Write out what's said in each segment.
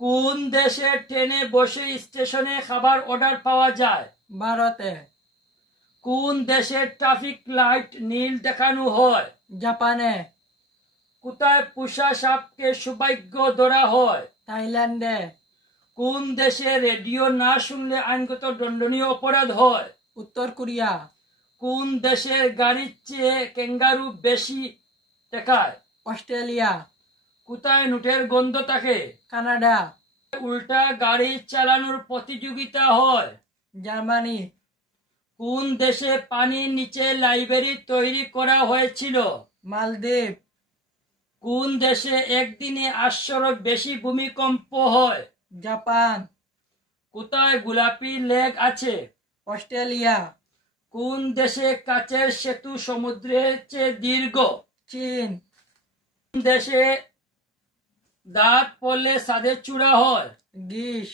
কোন দেশে ট্রেনে বসে স্টেশনে খাবার অর্ডার পাওয়া যায়? ভারতে। কোন দেশের ট্রাফিক লাইট নীল দেখানো হয়? জাপানে। কোথায় পোষা সাপকে সৌভাগ্য ধরা হয়? থাইল্যান্ডে। কোন দেশে রেডিও না শুনলে আইনগত দণ্ডনীয় অপরাধ হয়? উত্তর কোরিয়া। কোন দেশের গাড়ির চেয়ে ক্যাঙ্গারু বেশি দেখায়? অস্ট্রেলিয়া। কোথায় নোটের গন্ধ থাকে? কানাডা। উল্টা গাড়ি চালানোর প্রতিযোগিতা হয়? জার্মানি। কোন দেশে পানির নিচে লাইব্রেরি তৈরি করা হয়েছিল? মালদ্বীপ। কোন দেশে একদিনে 800 বেশি ভূমিকম্প হয়? জাপান। কোথায় গোলাপি লেক আছে? অস্ট্রেলিয়া। কোন দেশে কাচের সেতু সমুদ্রের চেয়ে দীর্ঘ? চীন। কোন দেশে দাঁত পড়লে ছাদে চূড়া হয়? গ্রিস।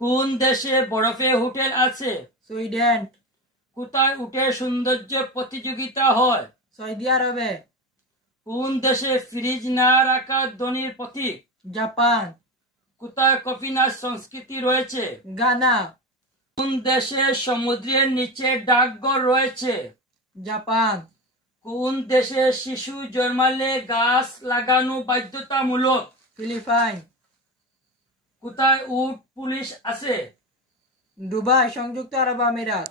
কোন দেশে বরফে হোটেল আছে? সুইডেন। কোথায় উটের সৌন্দর্য প্রতিযোগিতা হয়? সৌদি আরবে। কোন দেশে ফ্রিজ না রাখা ধনীর প্রতীক? জাপান। কোথায় কফি নাচ সংস্কৃতি রয়েছে? গানা। কোন দেশে সমুদ্রের নিচে ডাকঘর রয়েছে? জাপান। কোন দেশে শিশু জন্মালে গাছ লাগানো বাধ্যতামূলক? ফিলিপাইন। কোথায় উট পুলিশ আছে? দুবাই, সংযুক্ত আরব আমিরাত।